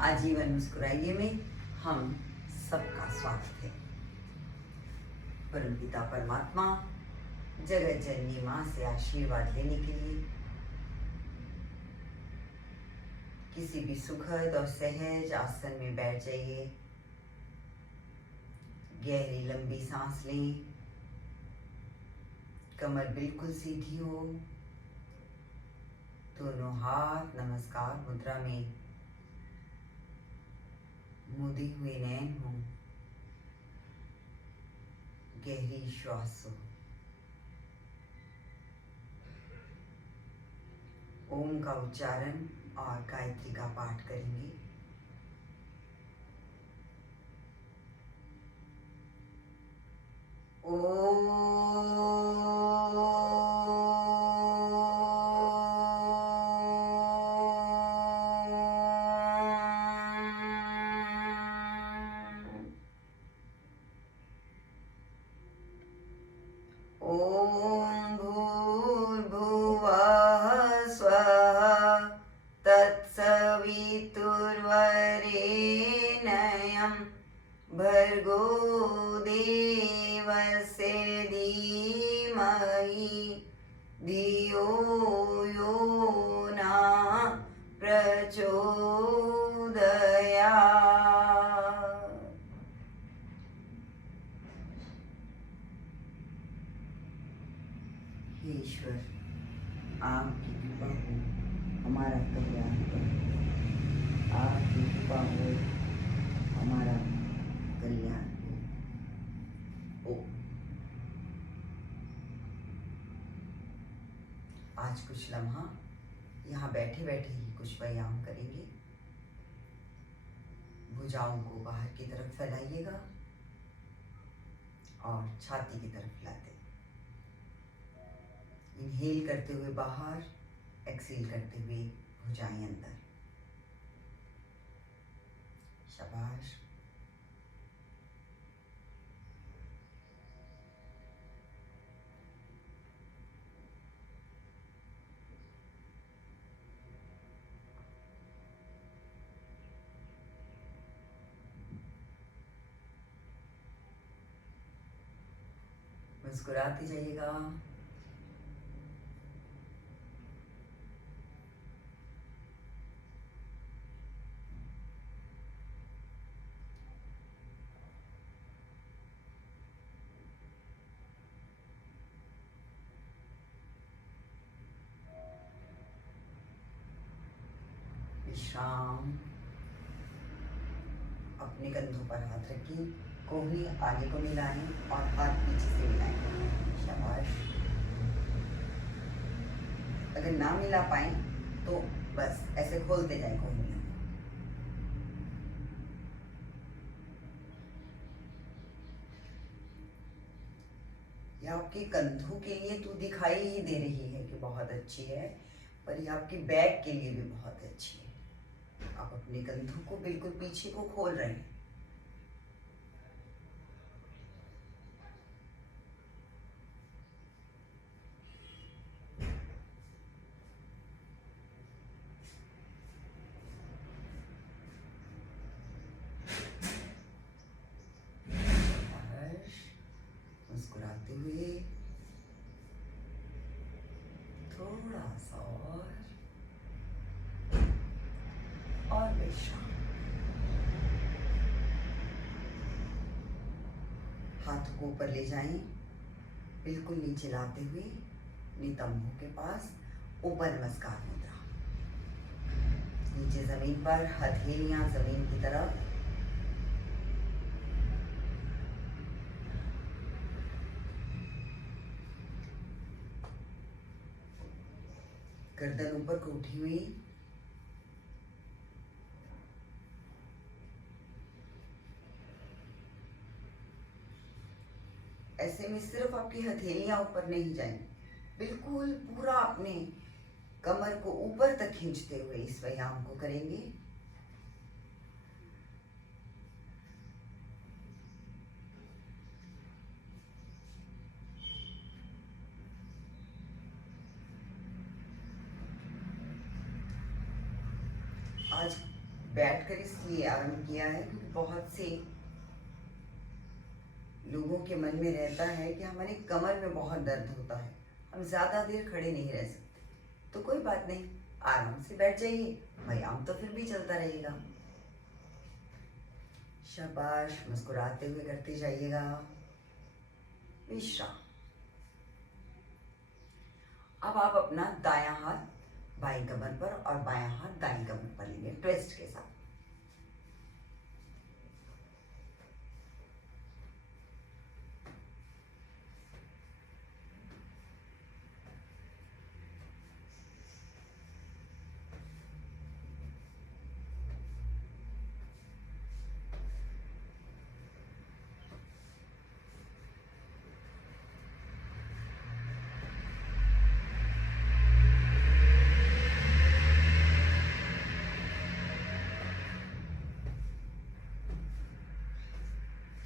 आजीवन मुस्कुराइए में हम सबका स्वागत है। परमपिता परमात्मा जगत जननी माँ से आशीर्वाद लेने के लिए किसी भी सुखद और सहज आसन में बैठ जाइए। गहरी लंबी सांस लें, कमर बिल्कुल सीधी हो, दोनों हाथ नमस्कार मुद्रा में, मुदे हुए नैन हो, गहरी श्वास हो। ओम का उच्चारण और गायत्री का पाठ करेंगे। ओम भूर्भुवः स्वः तत्सवितुर्वरेण्यं भर्गो देवस्य धीमहि धियो यो नः प्रचोदयात्। ईश्वर आपकी कृपा हो, हमारा कल्याण करो। आपकी कृपा हो, हमारा कल्याण हो। आज कुछ लम्हा यहाँ बैठे बैठे ही कुछ व्यायाम करेंगे। भुजाओं को बाहर की तरफ फैलाइएगा और छाती की तरफ लाते। इनहेल करते हुए बाहर, एक्सहेल करते हुए भुजाएं अंदर। शाबाश। मुस्कुराते जाइएगा। विश्राम। अपने कंधों पर हाथ रखिए, कोहनी आगे को मिलाएं और हाथ पीछे से मिलाएं। शाबाश। अगर ना मिला पाए तो बस ऐसे खोलते जाएं कोहनी। ये आपके कंधों के लिए तो दिखाई ही दे रही है कि बहुत अच्छी है, पर ये आपकी बैक के लिए भी बहुत अच्छी है। आप अपने कंधों को बिल्कुल पीछे को खोल रहे हैं। मुस्कुराते हुए थोड़ा सा और विश्राम। हाथों को ऊपर ले जाएं, बिल्कुल नीचे लाते हुए नितंबों के पास ऊपर नमस्कार मुद्रा। नीचे जमीन पर, हथेलियां जमीन की तरफ। गर्दन ऊपर को उठी हुई। ऐसे में सिर्फ आपकी हथेलियां ऊपर नहीं जाएंगी, बिल्कुल पूरा अपने कमर को ऊपर तक खींचते हुए इस व्यायाम को करेंगे। आज बैठकर इसलिए आराम किया है क्योंकि बहुत से लोगों के मन में रहता है कि हमारी कमर में बहुत दर्द होता है, हम ज़्यादा देर खड़े नहीं रह सकते। तो कोई बात नहीं, आराम से बैठ जाइए, व्यायाम तो फिर भी चलता रहेगा। शाबाश, मुस्कुराते हुए करते जाइएगा। विश्राम। अब आप अपना दायां हाथ बाईं कमर पर और बायां हाथ दाईं कमर पर लेंगे ट्विस्ट के साथ।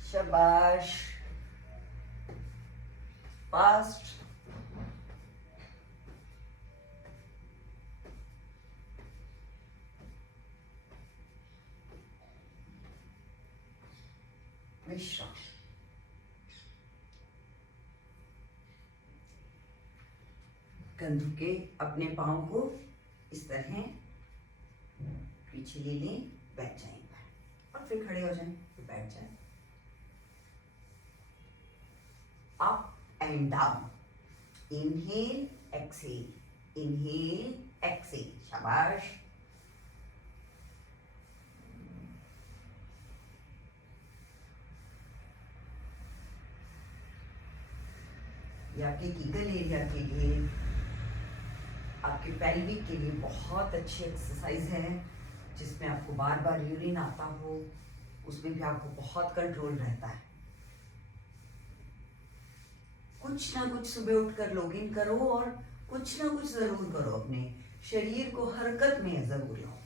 शाबाश, फास्ट। विश्राम। कंधों के अपने पाँव को इस तरह पीछे ले लें, बैठ जाएंगे और फिर खड़े हो जाएं, फिर बैठ जाएं। Up and down, inhale exhale, inhale exhale. शाबाश। ये आपके कीगल एरिया के लिए, आपके पेल्विक के लिए बहुत अच्छी एक्सरसाइज है, जिसमें आपको बार बार यूरिन आता हो, उसमें भी आपको बहुत कंट्रोल रहता है। कुछ ना कुछ सुबह उठकर लॉगिन करो और कुछ ना कुछ जरूर करो, अपने शरीर को हरकत में जरूर लाओ।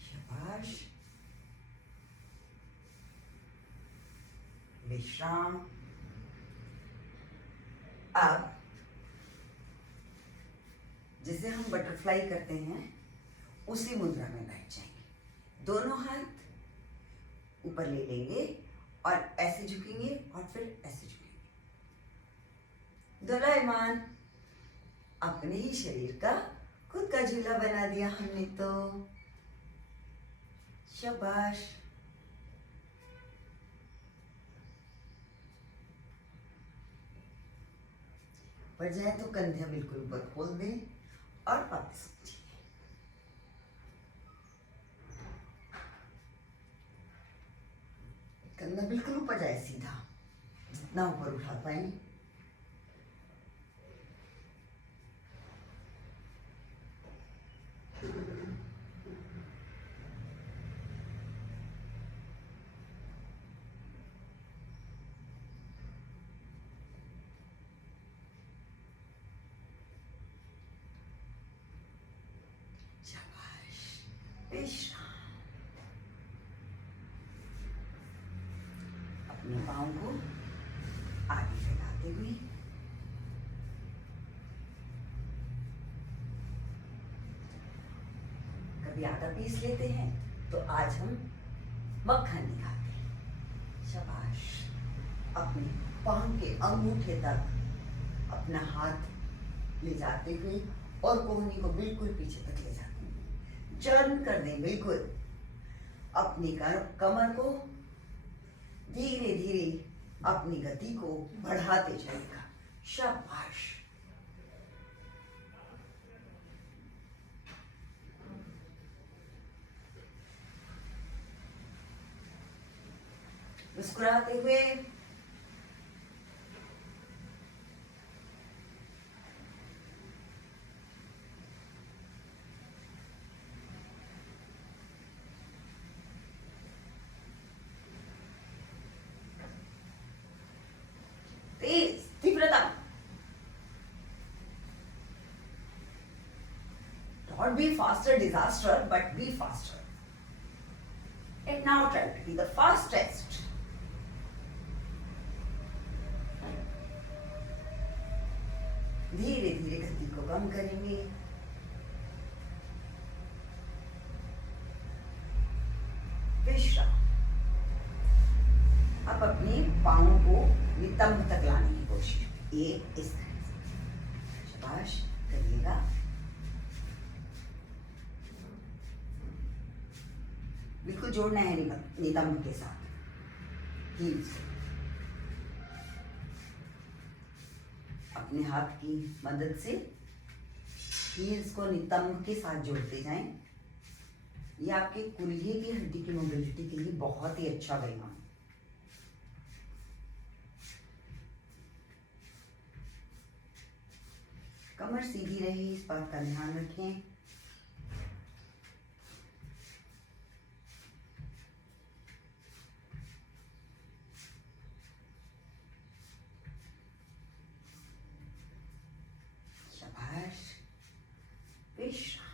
शाबाश। विश्राम। अब जिसे हम बटरफ्लाई करते हैं उसी मुद्रा में बैठ जाएंगे। दोनों हाथ ऊपर ले लेंगे और ऐसे झुकेंगे और फिर ऐसे झुकेंगे। दोलायमान। अपने ही शरीर का खुद का झूला बना दिया हमने तो। शाबाश। पर जाए तो कंधे बिल्कुल ऊपर खोल दें और वापस नीचे। कंधा बिल्कुल ऊपर जाए, सीधा, जितना ऊपर उठा पाए। विश्राम। अपने पाँव को आगे फैलाते हुए कभी आटा पीस लेते हैं, तो आज हम मक्खन निकालते हैं। शाबाश। अपने पाँव के अंगूठे तक अपना हाथ ले जाते हुए और कोहनी को बिल्कुल पीछे तक ले जाते हैं। टर्न कर दें बिल्कुल। अपनी कमर को धीरे धीरे अपनी गति को बढ़ाते जाएगा। शाबाश। मुस्कुराते हुए तेज तीव्रता। Don't be faster disaster, but be faster. And now try to be the fastest. धीरे धीरे गति को कम करेंगे। बिल्कुल जोड़ना है नितंब के साथ, हील्स। अपने हाथ की मदद से हील्स को नितंब के साथ जोड़ते जाएं। ये आपके कुल्हे की हड्डी की मोबिलिटी के लिए बहुत ही अच्छा व्यायाम है। कमर सीधी रहे, इस बात का ध्यान रखें। शाबाश, विश्राम।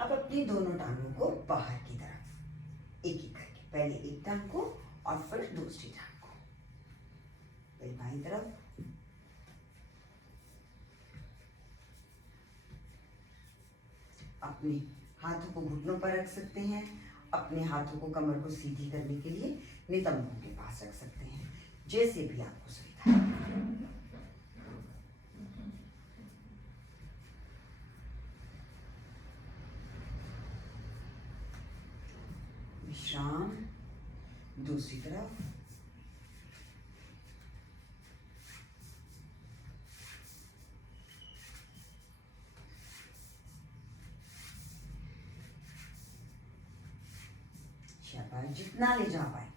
अब अपनी दोनों टांगों को बाहर की तरफ एक एक करके, पहले एक टांग को और फिर दूसरी टांग को, पहले बाईं तरफ, अपने हाथों को घुटनों पर रख सकते हैं। अपने हाथों को कमर को सीधी करने के लिए नितंबों के पास रख सकते हैं, जैसे भी आपको सुविधा है। विश्राम। दूसरी तरफ, शाबाश, जितना ले जा पाए।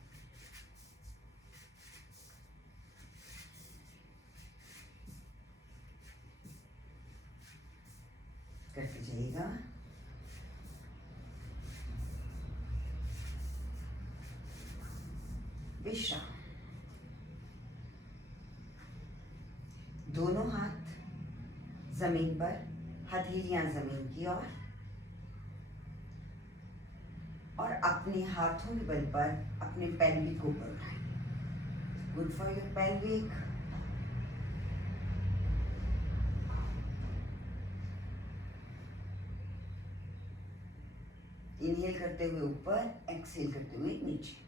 करते जाइएगा। विश्राम। दोनों हाथ जमीन पर, हथेलियां जमीन की ओर, और अपने हाथों के बल पर अपने पेल्विक को ऊपर उठाएं। Good for your pelvic. Inhale करते हुए ऊपर, एक्सहेल करते हुए नीचे।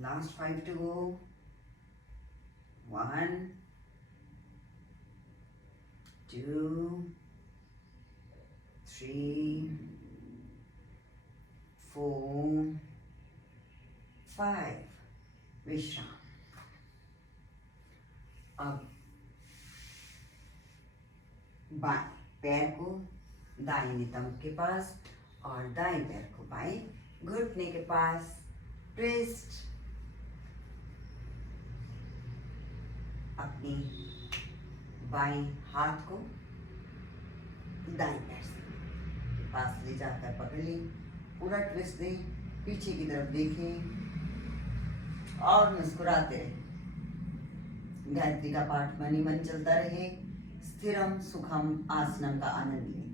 Last 5 to go. 1, 2, 3, 4, 5। विश्राम। अब बाएं पैर को दाएं नितंब के पास और दाएं पैर को बाएं घुटने के पास ट्विस्ट। अपनी बाएं हाथ को दाएं पैर से पास ले जाकर पकड़ लें, पूरा ट्विस्ट दें, पीछे की तरफ देखें और मुस्कुराते रहें। गायत्री का पाठ मन ही मन चलता रहे। स्थिरम सुखम आसनम का आनंद लें।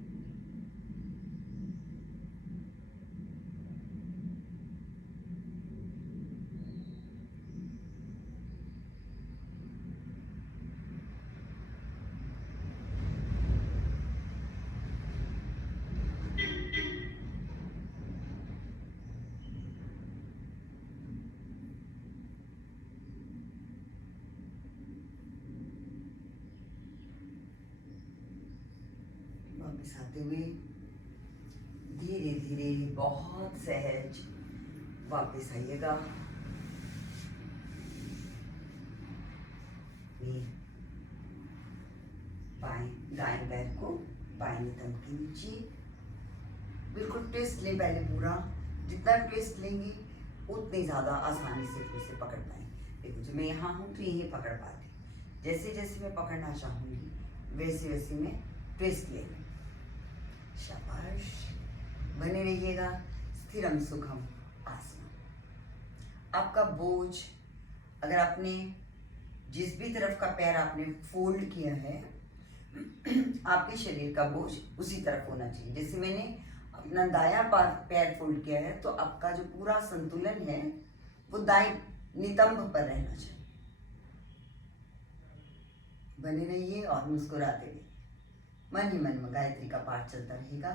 वापस आते हुए धीरे धीरे बहुत सहज वापस आइएगा। बाएं दाएं पैर को बाएं नितंब के नीचे बिल्कुल ट्विस्ट लें। पहले पूरा, जितना ट्विस्ट लेंगे उतनी ज़्यादा आसानी से फिर से पकड़ पाएंगे। देखो, जब मैं यहाँ हूँ तो यही पकड़ पाती, जैसे जैसे मैं पकड़ना चाहूँगी वैसे वैसे मैं ट्विस्ट ले लूँ। शाबाश, बने रहिएगा। स्थिरम सुखम आसनम। आपका बोझ, अगर आपने जिस भी तरफ का पैर आपने फोल्ड किया है, आपके शरीर का बोझ उसी तरफ होना चाहिए। जैसे मैंने अपना दायां पैर फोल्ड किया है, तो आपका जो पूरा संतुलन है वो दाएं नितंब पर रहना चाहिए। बने रहिए और मुस्कुराते रहिए। मन ही मन में गायत्री का पाठ चलता रहेगा।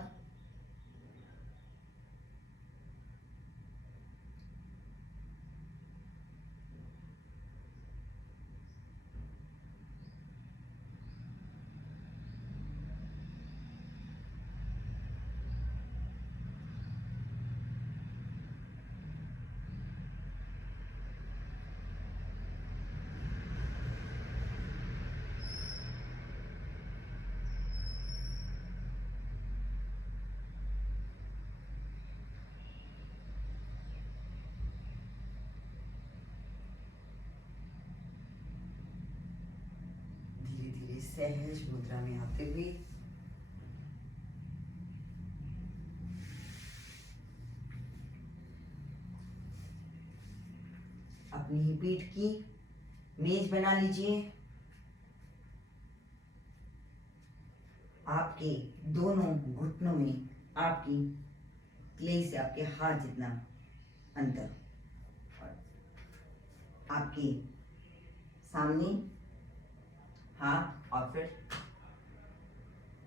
धीरे धीरे सहज मुद्रा में आते हुए अपनी ही पीठ की मेज बना लीजिए। आपके दोनों घुटनों में आपकी कलाई से आपके हाथ जितना अंतर, और आपके सामने हाथ और फिर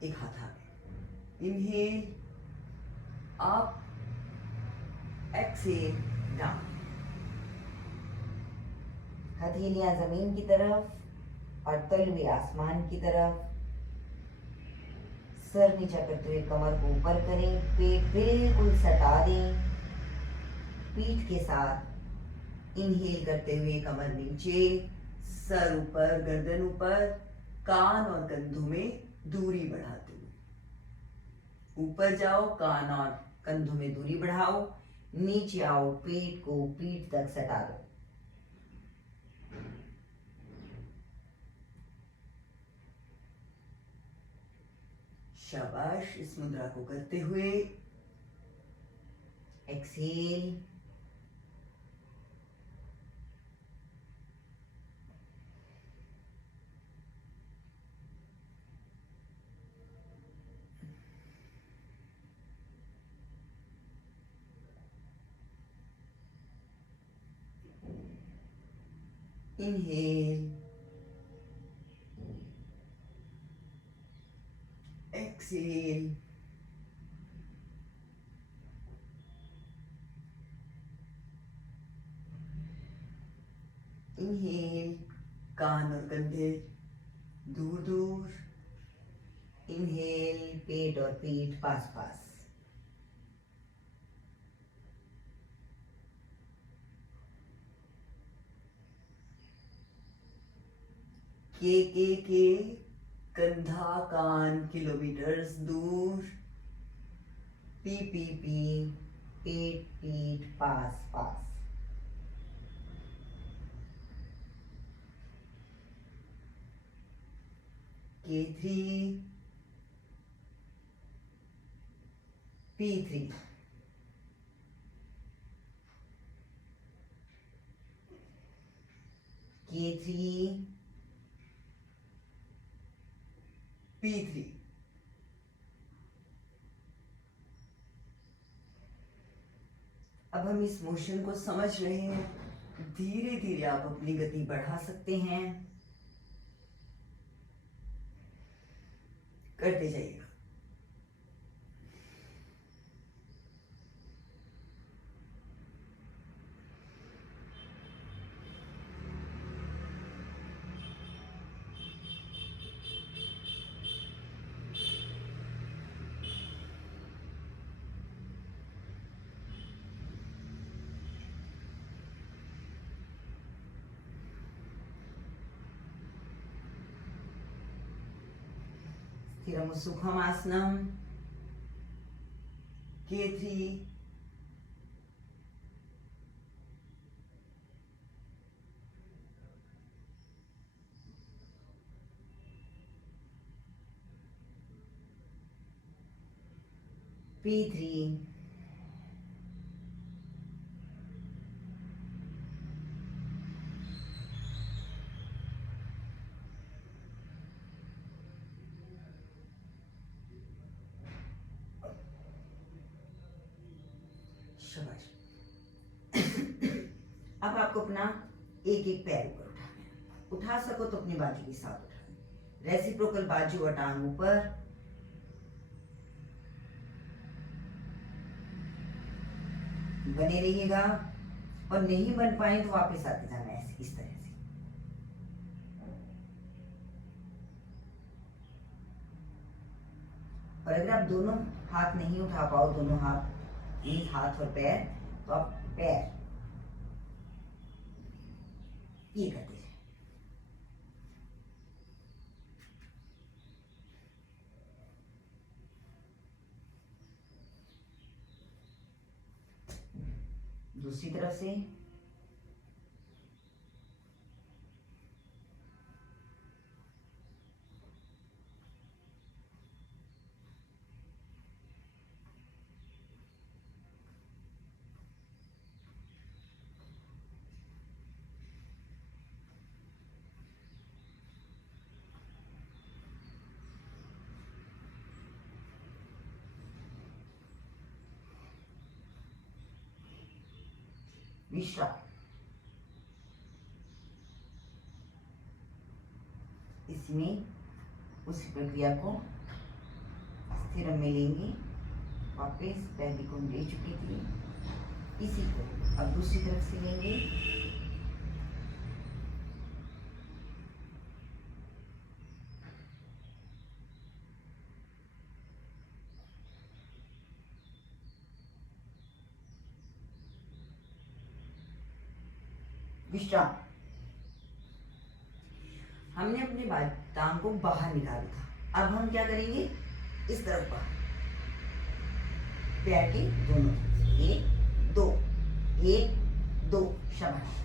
एक हाथ आगे। Inhale up, exhale down. हथेलियां जमीन की तरफ और तलवे आसमान की तरफ। सर नीचा करते हुए कमर को ऊपर करें, पेट बिल्कुल सटा दें। पीठ के साथ इनहेल करते हुए कमर नीचे, सर ऊपर, गर्दन ऊपर, कान और कंधों में दूरी बढ़ाते हुए ऊपर जाओ, कान और कंधों में दूरी बढ़ाओ। नीचे आओ, पेट को पीठ तक सटा दो। शाबाश। इस मुद्रा को करते हुए एक्सेल, इनहेल, एक्सेल, इनहेल, कान और कंधे दूर दूर। इनहेल, पेट और पीठ पास पास। के कंधा कान किलोमीटर्स दूर। पी पेट पीठ पास पास। K3, P3, K3, P3। अब हम इस मोशन को समझ रहे हैं। धीरे धीरे आप अपनी गति बढ़ा सकते हैं, करते जाइएगा। स्थिरम सुखमासनम, K3, P3, शाबाश। अब आपको अपना एक एक पैर ऊपर उठाना है। उठा सको तो अपनी बाजू के साथ उठाना। रेसिप्रोकल बाजू और टांग ऊपर। बने रहिएगा और नहीं बन पाए तो वापस आते जाना है ऐसे, इस तरह से। और अगर आप दोनों हाथ नहीं उठा पाओ, दोनों हाथ, ये हाथ और पैर, तो आप पैर ये करते जाए। दूसरी तरफ से। विश्राम। इसमें उसी प्रक्रिया को स्थिरम में लेंगे। वापस पहली को ले चुकी थी, इसी को अब दूसरी तरफ से लेंगे। विश्राम। हमने अपने टांग को बाहर निकाला था, अब हम क्या करेंगे, इस तरफ बाहर, पैर के दोनों, एक दो, एक दो, शाबाश।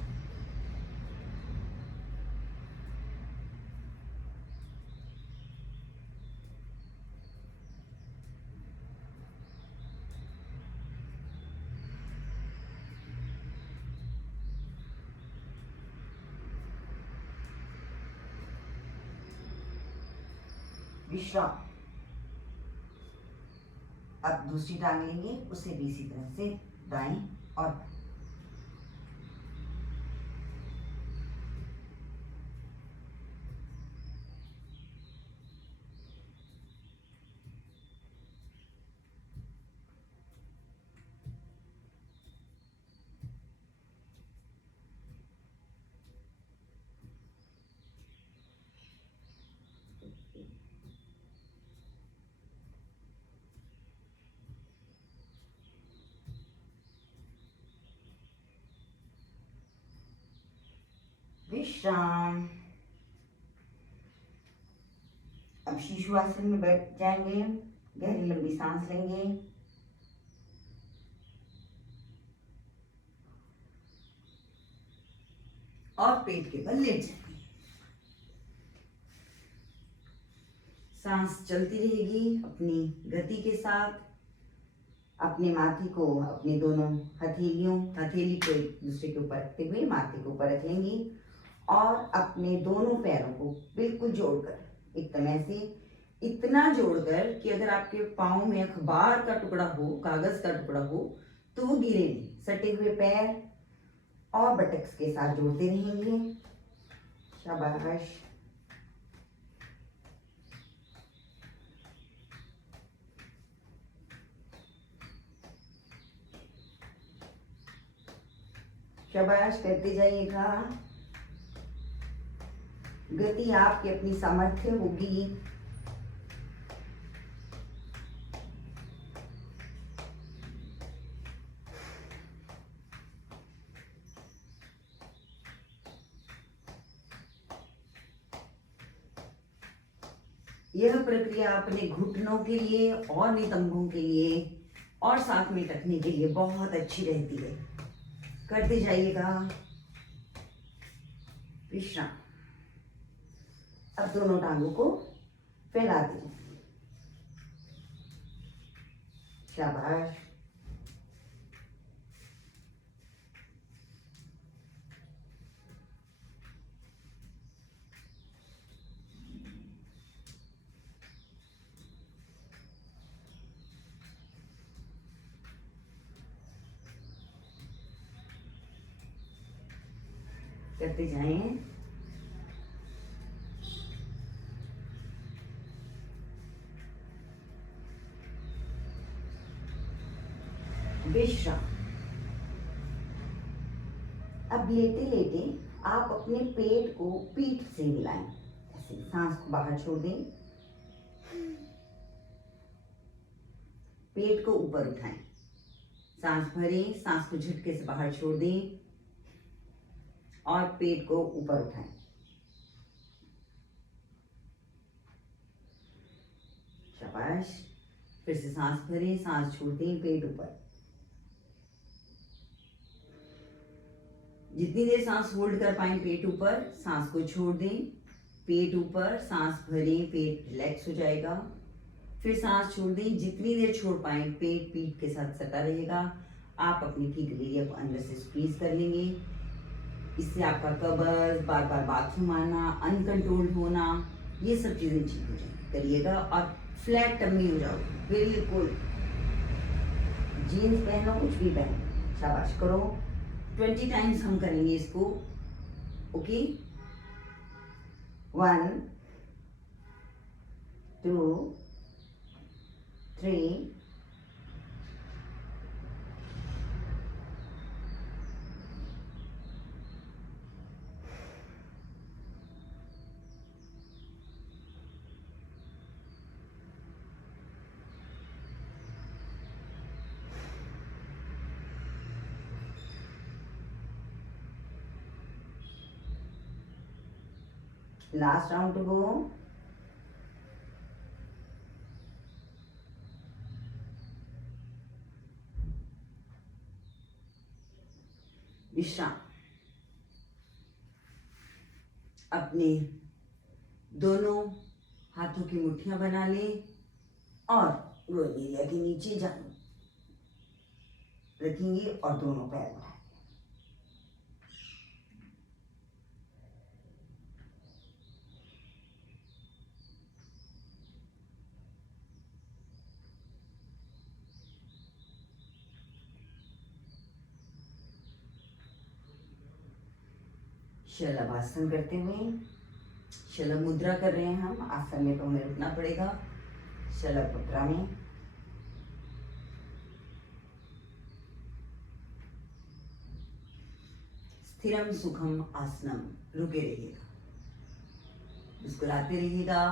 विश्राम। अब दूसरी टांग लेंगे, उसे भी इसी तरह से दाएं और विश्राम। अब शिशु आसन में बैठ जाएंगे, गहरी लंबी सांस लेंगे। और पेट के बल लेट जाएंगे। सांस चलती रहेगी अपनी गति के साथ। अपने माथे को, अपने दोनों हथेली को एक दूसरे के ऊपर रखते हुए माथे को ऊपर रख लेंगे और अपने दोनों पैरों को बिल्कुल जोड़कर एकदम ऐसे, इतना जोड़कर कि अगर आपके पाँव में अखबार का टुकड़ा हो, कागज का टुकड़ा हो, तो वो गिरे नहीं। सटे हुए पैर और बटक्स के साथ जोड़ते रहेंगे। शाबाश। शाबाश, करते जाइएगा। गति आपकी अपनी सामर्थ्य होगी। यह प्रक्रिया अपने घुटनों के लिए और नितंबों के लिए और साथ में टखने के लिए बहुत अच्छी रहती है। करते जाइएगा। विश्राम। अब दोनों टांगों को फैला दें। शाबाश। करते जाएं। विश्राम। अब लेटे लेटे आप अपने पेट को पीठ से मिलाएं, ऐसे सांस को बाहर छोड़ दें, पेट को ऊपर उठाएं, सांस भरें, सांस को झटके से बाहर छोड़ दें और पेट को ऊपर उठाएं। शाबाश। फिर से सांस भरें, सांस छोड़ दें, पेट ऊपर। जितनी देर सांस होल्ड कर पाए पेट ऊपर, सांस को छोड़ दें, पेट ऊपर, सांस भरें, पेट रिलैक्स हो जाएगा। फिर सांस छोड़ दें, जितनी देर छोड़ पाए पेट पीठ के साथ सटा रहेगा। आप अपनी कीगल एरिया को अंदर से स्क्वीज कर लेंगे। इससे आपका कब्ज, बार बार बाथरूम आना, अनकंट्रोल्ड होना, ये सब चीजें ठीक हो जाएंगी। करिएगा और फ्लैट टमी हो जाओ बिल्कुल। जीन्स पहनो, कुछ भी पहनो, शाबाश। करो 20 टाइम्स हम करेंगे इसको। Okay, 1 2 3 last round to go. विश्राम। अपने दोनों हाथों की मुट्ठियां बना लें और ग्रोइन एरिया के नीचे जान रखेंगे और दोनों पैर उठाएंगे। शलभासन करते हुए, शलभ मुद्रा कर रहे हैं हम। आसन में तो हमें रुकना पड़ेगा। शलभ मुद्रा में स्थिरम सुखम आसनम, रुके रहिएगा, मुस्कुराते रहिएगा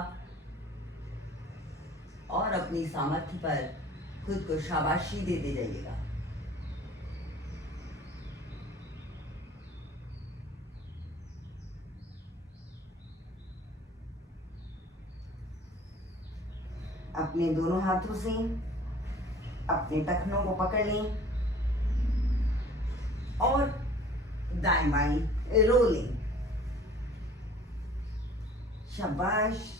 और अपनी सामर्थ्य पर खुद को शाबाशी देते जाइएगा। अपने दोनों हाथों से अपने टखनों को पकड़ लें और दाएं बाएं रोलें। शाबाश।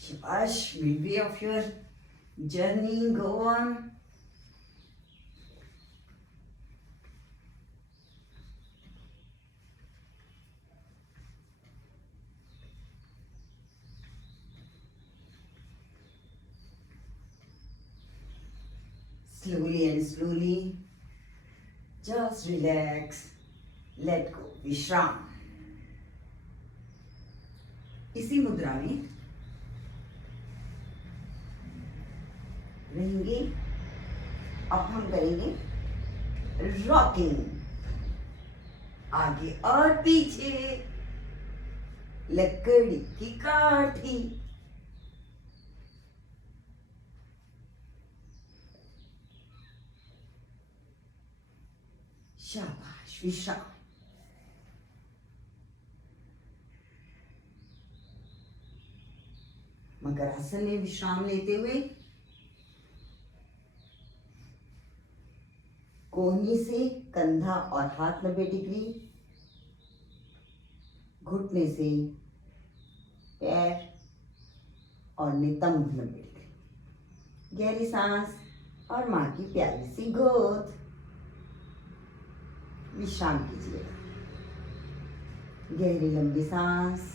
Shabash, midway of your journey, go on. Slowly and slowly, just relax, let go, विश्राम। इसी मुद्रा में रहेंगे। अब हम करेंगे रॉकिंग, आगे और पीछे, लकड़ी की काठी। शाबाश, विश्राम। मकरासन में विश्राम लेते हुए कोहनी से कंधा और हाथ 90 डिग्री, घुटने से पैर और नितंब 90 डिग्री। गहरी सांस और माँ की प्यारी सी गोद। विश्राम कीजिए, गहरी लंबी सांस।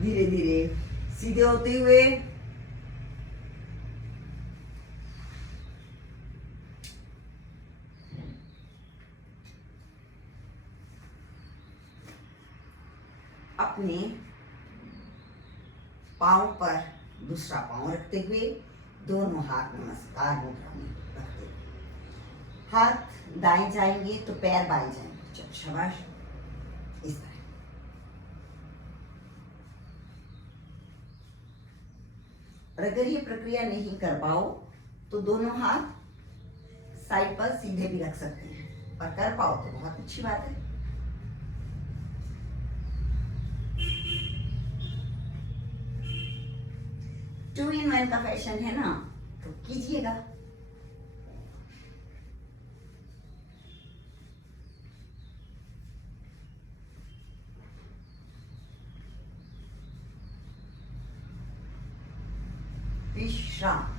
धीरे धीरे सीधे होते हुए अपने पांव पर दूसरा पांव रखते हुए दोनों हाथ नमस्कार मुद्रा में रखते हुए हाथ दाएं जाएंगे तो पैर बाएं जाएंगे। चलो शाबाश, इस तरह। और अगर ये प्रक्रिया नहीं कर पाओ तो दोनों हाथ साइड पर सीधे भी रख सकते हैं, और कर पाओ तो बहुत अच्छी बात है। टू इन वन का फैशन है ना, तो कीजिएगा। विश्राम।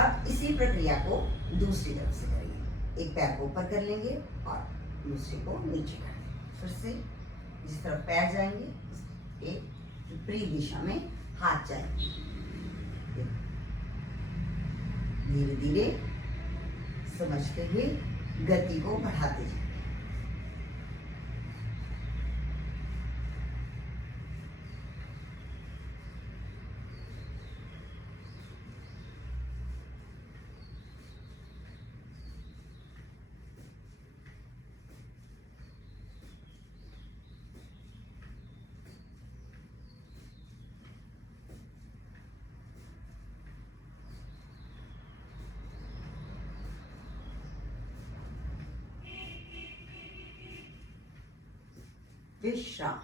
अब इसी प्रक्रिया को दूसरी तरफ से करेंगे। एक पैर को ऊपर कर लेंगे और दूसरे को नीचे कर लेंगे। फिर से जिस तरफ पैर जाएंगे एक विपरीत दिशा में हाथ जाएंगे। धीरे धीरे समझते हुए गति को बढ़ाते जाएं। विश्राम।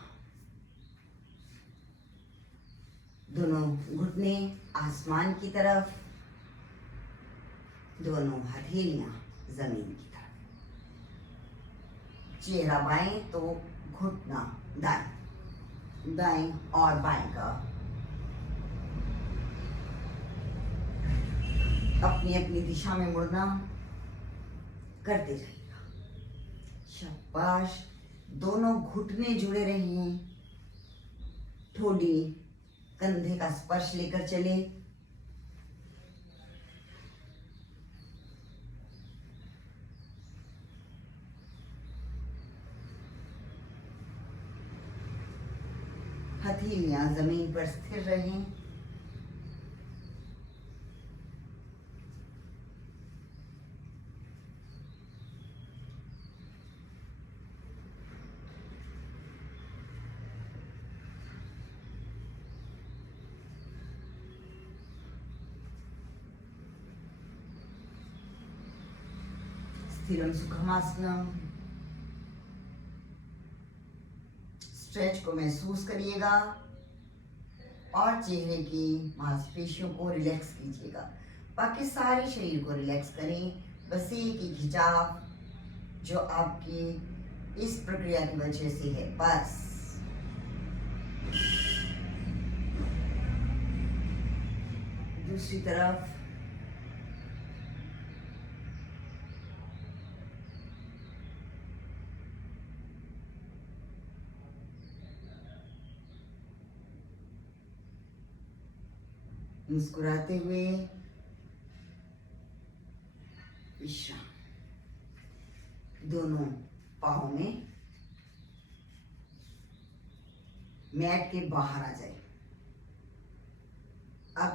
दोनों घुटने आसमान की तरफ, दोनों हथेलियां जमीन की तरफ। चेहरा बाएं तो घुटना दाएं, दाएं और बाएं का अपनी अपनी दिशा में मुड़ना करते जाइएगा। शाबाश। दोनों घुटने जुड़े रहें, ठोडी कंधे का स्पर्श लेकर चले। हथेलियां जमीन पर स्थिर रहें। स्थिरम सुखमासनम। स्ट्रेच को महसूस करिएगा और चेहरे की मांसपेशियों को रिलैक्स कीजिएगा। बाकी सारे शरीर को रिलैक्स करें। बस एक ही खिंचाव जो आपकी इस प्रक्रिया की वजह से है, बस। दूसरी तरफ मुस्कुराते हुए विश्राम। दोनों पाँव में मैट के बाहर आ जाए। अब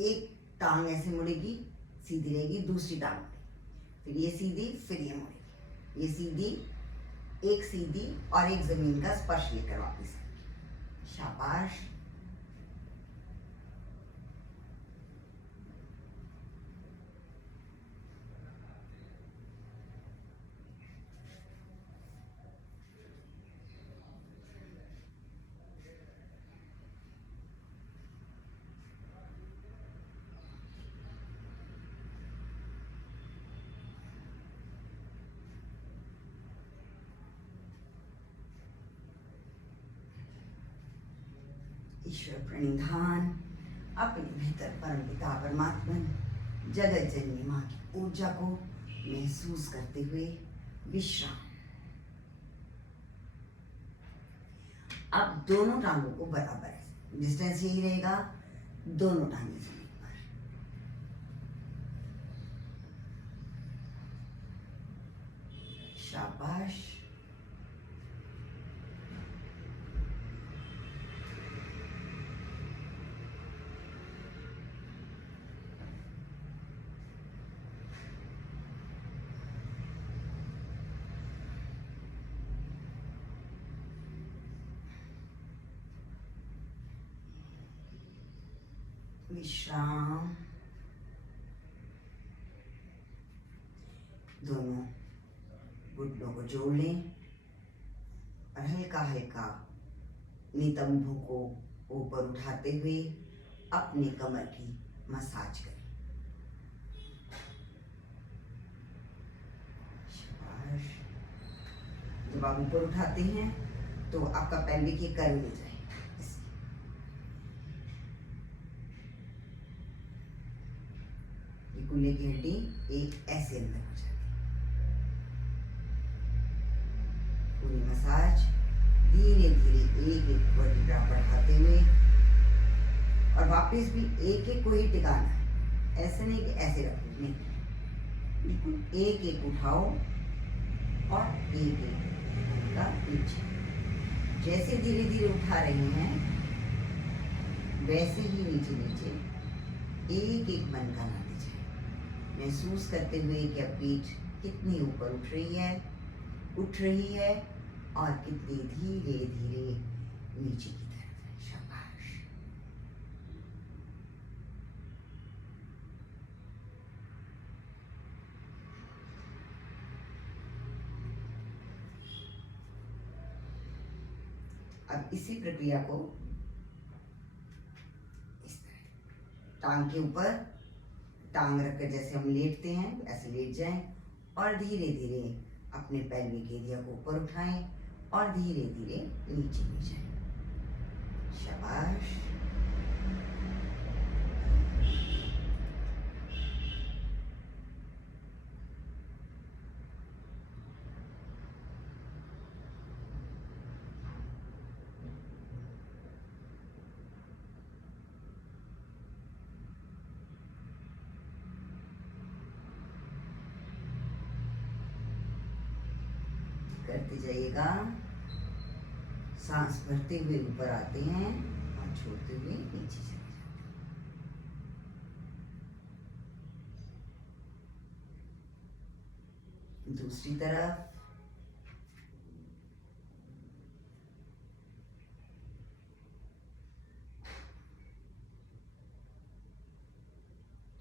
एक टांग ऐसे मुड़ेगी, सीधी रहेगी, दूसरी टांग फिर ये सीधी, फिर ये मुड़ेगी, ये सीधी, एक सीधी और एक जमीन का स्पर्श लेकर वापस। शाबाश। ईश्वर प्रणिधान। अपने भीतर परम पिता परमात्मा जगत जननी माँ की ऊर्जा को महसूस करते हुए विश्राम। अब दोनों टांगों को बराबर डिस्टेंस यही रहेगा, दोनों टांगे जमीन पर। शाबाश। विश्राम। दोनों घुटनों को जोड़ लें और हल्का हल्का नितंबों को ऊपर उठाते हुए अपनी कमर की मसाज करें। शाबाश। जब आप ऊपर उठाते हैं तो आपका पेल्विक ये कर्व ले जाए। कूल्हे की हड्डी एक ऐसे अंदर हो जाती है। पूरी मसाज धीरे धीरे एक एक वर्टिब्रा बढ़ाते हुए और वापस भी एक एक को ही टिकाना है। ऐसे नहीं कि ऐसे रखो, नहीं, बिल्कुल एक एक उठाओ और एक एक का नीचे। जैसे धीरे धीरे उठा रहे हैं वैसे ही नीचे नीचे एक एक मन का ना दीजिए। महसूस करते हुए कि अब पीठ कितनी ऊपर उठ रही है और कितनी धीरे धीरे नीचे की तरफ। शाबाश। अब इसी प्रक्रिया को इस तरह टांग के ऊपर टांग रखकर जैसे हम लेटते हैं ऐसे लेट जाएं और धीरे धीरे अपने पेल्विक एरिया को ऊपर उठाएं और धीरे धीरे नीचे ले जाएं। शाबाश। करते जाइएगा। सांस भरते हुए ऊपर आते हैं और छोड़ते हुए नीचे चले जाते हैं। दूसरी तरफ।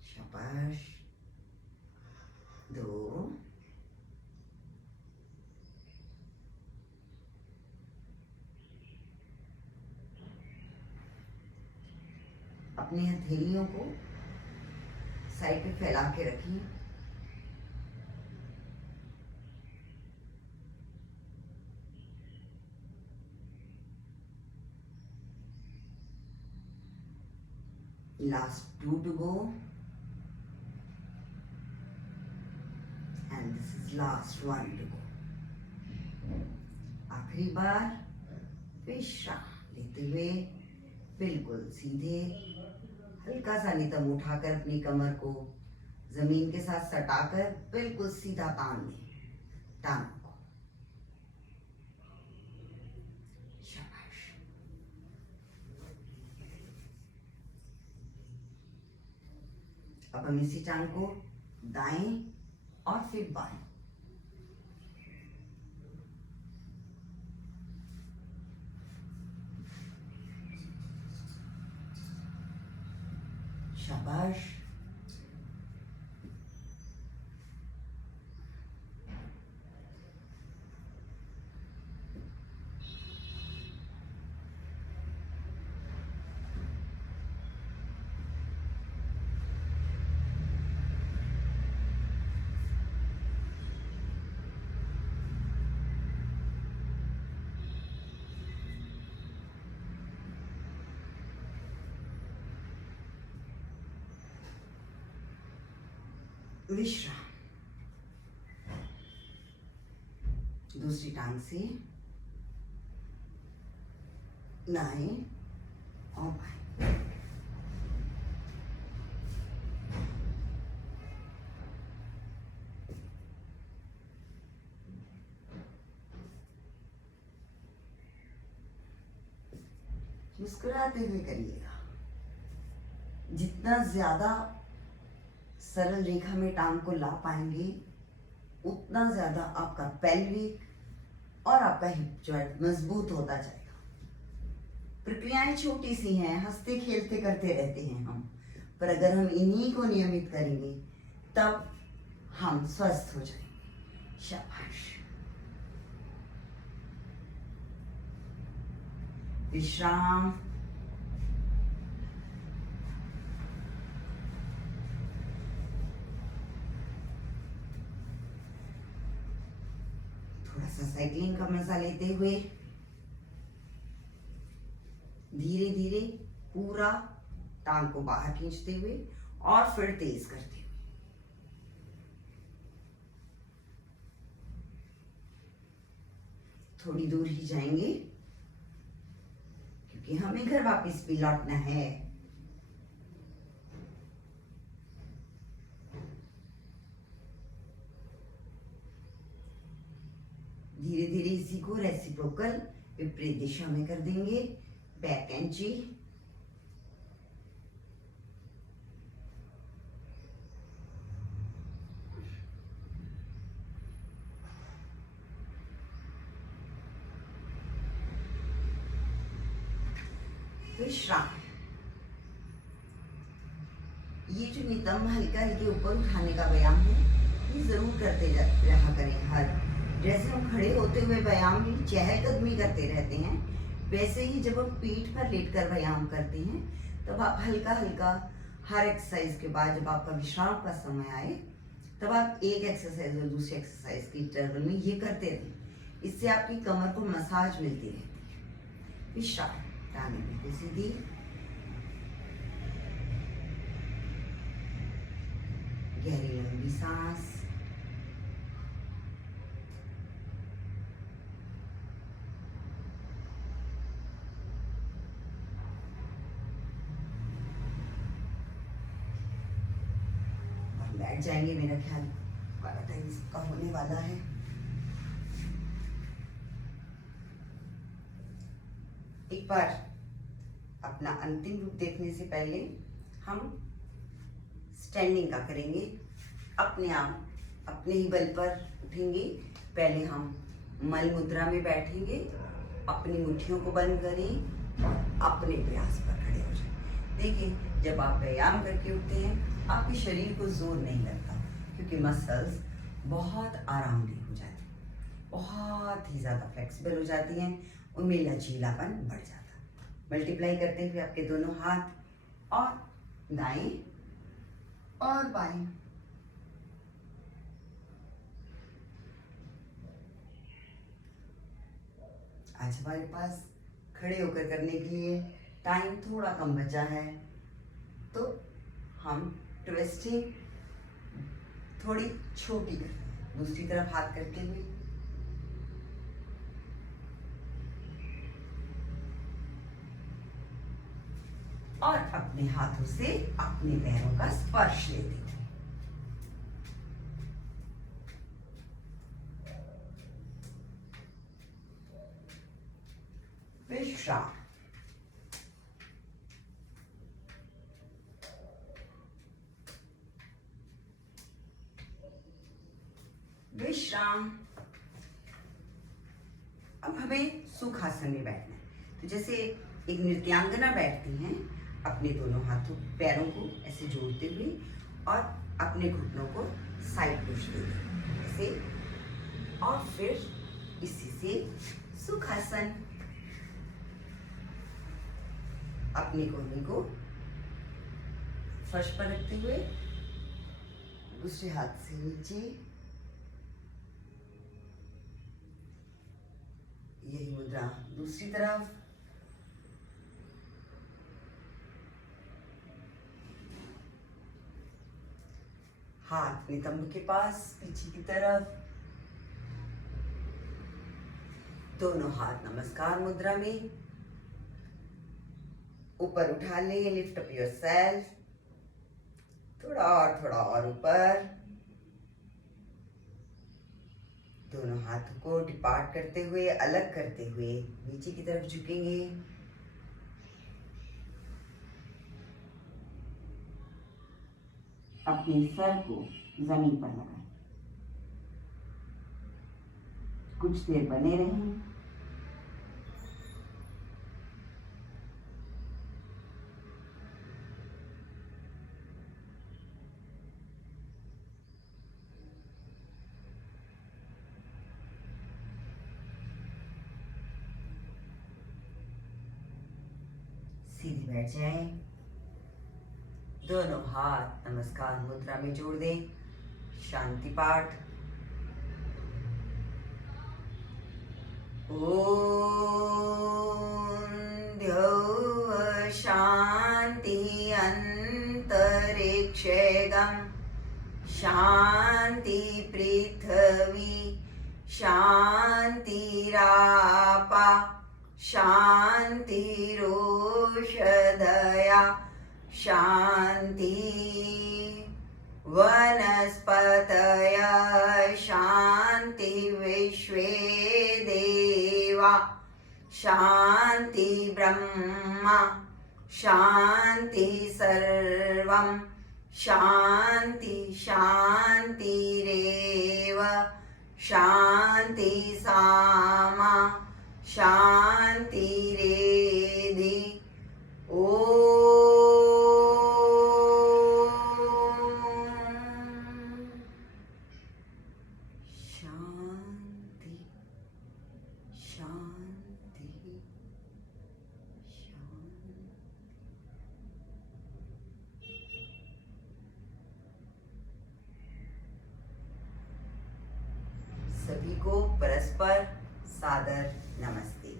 शाबाश। 2 अपनी हथेलियों को साइड पे फैला के रखिए। Last 2 to go and this is last 1 to go. आखिरी बार विश्राम लेते हुए बिल्कुल सीधे हल्का सा नितंब उठाकर अपनी कमर को जमीन के साथ सटाकर बिल्कुल सीधा तान दें टांगों को। शाबाश। अब हम इसी टांग को दाएं और फिर बाएं। शाबाश। विश्राम। दूसरी टांग से दाएं और बाएं। मुस्कुराते हुए करिएगा। जितना ज्यादा सरल रेखा में टांग को ला पाएंगे उतना ज्यादा आपका पेल्विक और आपका हिप जॉइंट मजबूत होता जाएगा। प्रक्रियाएं छोटी सी हैं, हंसते खेलते करते रहते हैं हम, पर अगर हम इन्हीं को नियमित करेंगे तब हम स्वस्थ हो जाएंगे। शाबाश। विश्राम। थोड़ा सा साइक्लिंग का मजा लेते हुए धीरे धीरे पूरा टांग को बाहर खींचते हुए और फिर तेज करते हुए। थोड़ी दूर ही जाएंगे क्योंकि हमें घर वापस भी लौटना है। धीरे धीरे इसी को रेसिप्रोकल विपरीत दिशा में कर देंगे। बैक एंची, विश्राम। ये जो नितंब हल्का हल्के ऊपर उठाने का व्यायाम है ये जरूर करते रहा करें। हर जैसे हम खड़े होते हुए व्यायाम ही चहलकदमी करते रहते हैं, वैसे ही जब हम पीठ पर लेटकर व्यायाम करते हैं तब आप हल्का हल्का हर एक्सरसाइज के बाद जब आपका विश्राम का समय आए तब आप एक एक्सरसाइज और दूसरी एक्सरसाइज के इंटरवल में ये करते रहें। इससे आपकी कमर को मसाज मिलती रहती है। विश्राम। टांगें बिल्कुल सीधी। गहरी लंबी सांस। बैठ जाएंगे, मेरा ख्याल वाला टाइम सबका होने वाला है। एक बार अपना अंतिम रूप देखने से पहले हम स्टैंडिंग का करेंगे। अपने आप अपने ही बल पर उठेंगे। पहले हम मल मुद्रा में बैठेंगे, अपनी मुट्ठियों को बंद करें और अपने प्रयास पर खड़े हो जाएं। देखिए, जब आप व्यायाम करके उठते हैं आपके शरीर को जोर नहीं लगता क्योंकि मसल्स बहुत आरामदेह हो जाती हैं, बहुत ही ज़्यादा फ्लेक्सिबल हो जाती हैं, उनमें लचीलापन बढ़ जाता है। मल्टीप्लाई करते हुए आपके दोनों हाथ और दाएं और बाएं। आज हमारे पास खड़े होकर करने के लिए टाइम थोड़ा कम बचा है, तो हम ट्विस्टिंग थोड़ी छोटी कर, दूसरी तरफ हाथ करते हुए और अपने हाथों से अपने पैरों का स्पर्श लेते थे। विश्राम। विश्राम। अब हमें सुखासन में बैठना है। तो जैसे एक नृत्यांगना बैठती हैं, अपने दोनों हाथों पैरों को ऐसे जोड़ते हुए और अपने घुटनों को साइड पुश देते ऐसे, और फिर इसी से सुखासन। अपने कोहनी को फर्श पर रखते हुए दूसरे हाथ से नीचे, यही मुद्रा दूसरी तरफ। हाथ नितंब के पास पीछे की तरफ, दोनों हाथ नमस्कार मुद्रा में, ऊपर उठा ले, लिफ्ट अप योरसेल्फ, थोड़ा और ऊपर, दोनों हाथों को डिपार्ट करते हुए, अलग करते हुए नीचे की तरफ झुकेंगे। अपने सर को जमीन पर लगाएं। कुछ देर बने रहें। सीधे बैठ जाएं। दोनों हाथ नमस्कार मुद्रा में जोड़ दें। शांति पाठ। ओम द्यौः शांति अंतरिक्षेगम शांति पृथ्वी शांतिरापा शांतिरोषधया शांति वनस्पतय शांति विश्वे देवा शांति ब्रह्मा शांति सर्वं शांति शांतिरेव शांति सामा शांतिरेधि। शांति शांति शांति। सभी को परस्पर सादर नमस्ते।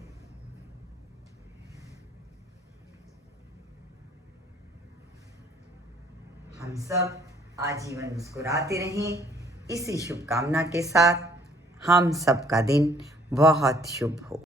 हम सब आजीवन मुस्कुराते रहें, इसी शुभकामना के साथ हम सबका दिन बहुत शुभ हो।